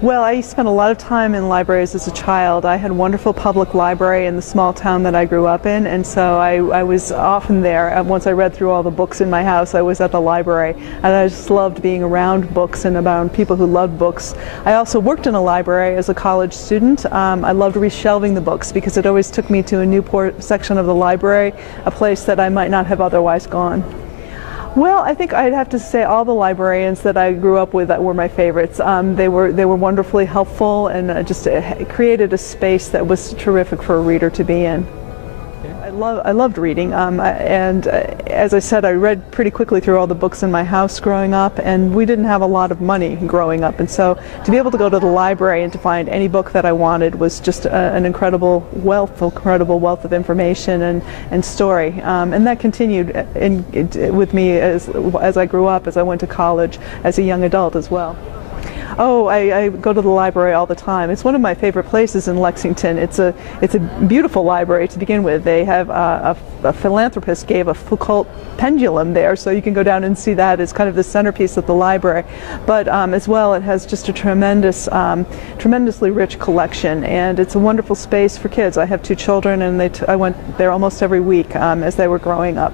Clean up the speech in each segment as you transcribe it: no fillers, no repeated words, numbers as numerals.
Well, I spent a lot of time in libraries as a child. I had a wonderful public library in the small town that I grew up in, and so I was often there. Once I read through all the books in my house, I was at the library, and I just loved being around books and around people who loved books. I also worked in a library as a college student. I loved reshelving the books because it always took me to a new section of the library, a place that I might not have otherwise gone. Well, I think I'd have to say all the librarians that I grew up with that were my favorites. They were wonderfully helpful and just created a space that was terrific for a reader to be in. I loved reading, and as I said, I read pretty quickly through all the books in my house growing up, and we didn't have a lot of money growing up, and so to be able to go to the library and to find any book that I wanted was just an incredible wealth of information and story, and that continued with me as I grew up, as I went to college, as a young adult as well. Oh, I go to the library all the time. It's one of my favorite places in Lexington. It's a beautiful library to begin with. They have a philanthropist gave a Foucault pendulum there, so you can go down and see that as kind of the centerpiece of the library. But as well, it has just a tremendously rich collection, and it's a wonderful space for kids. I have two children, and I went there almost every week as they were growing up.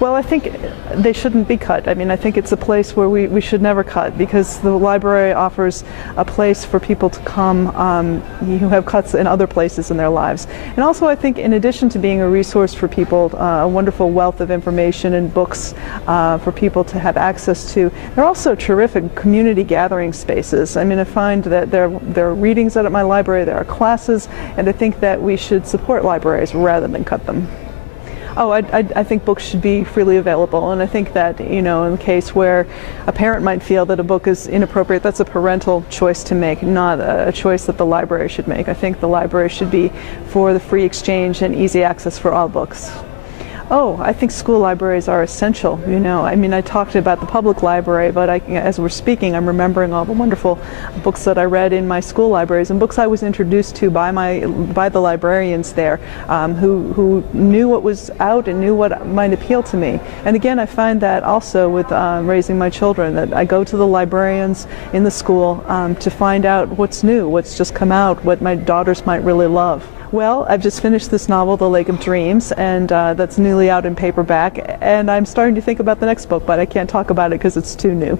Well, I think they shouldn't be cut. I mean, I think it's a place where we should never cut, because the library offers a place for people to come who have cuts in other places in their lives. And also, I think in addition to being a resource for people, a wonderful wealth of information and books for people to have access to, they're also terrific community gathering spaces. I mean, I find that there are readings at my library, there are classes, and I think that we should support libraries rather than cut them. Oh, I think books should be freely available, and I think that, in the case where a parent might feel that a book is inappropriate, that's a parental choice to make, not a choice that the library should make. I think the library should be for the free exchange and easy access for all books. Oh, I think school libraries are essential. I mean, I talked about the public library, but as we're speaking, I'm remembering all the wonderful books that I read in my school libraries, and books I was introduced to by the librarians there, who knew what was out and knew what might appeal to me. And again, I find that also with raising my children, that I go to the librarians in the school to find out what's new, what's just come out, what my daughters might really love. Well, I've just finished this novel, The Lake of Dreams, and that's newly out in paperback, and I'm starting to think about the next book, but I can't talk about it because it's too new.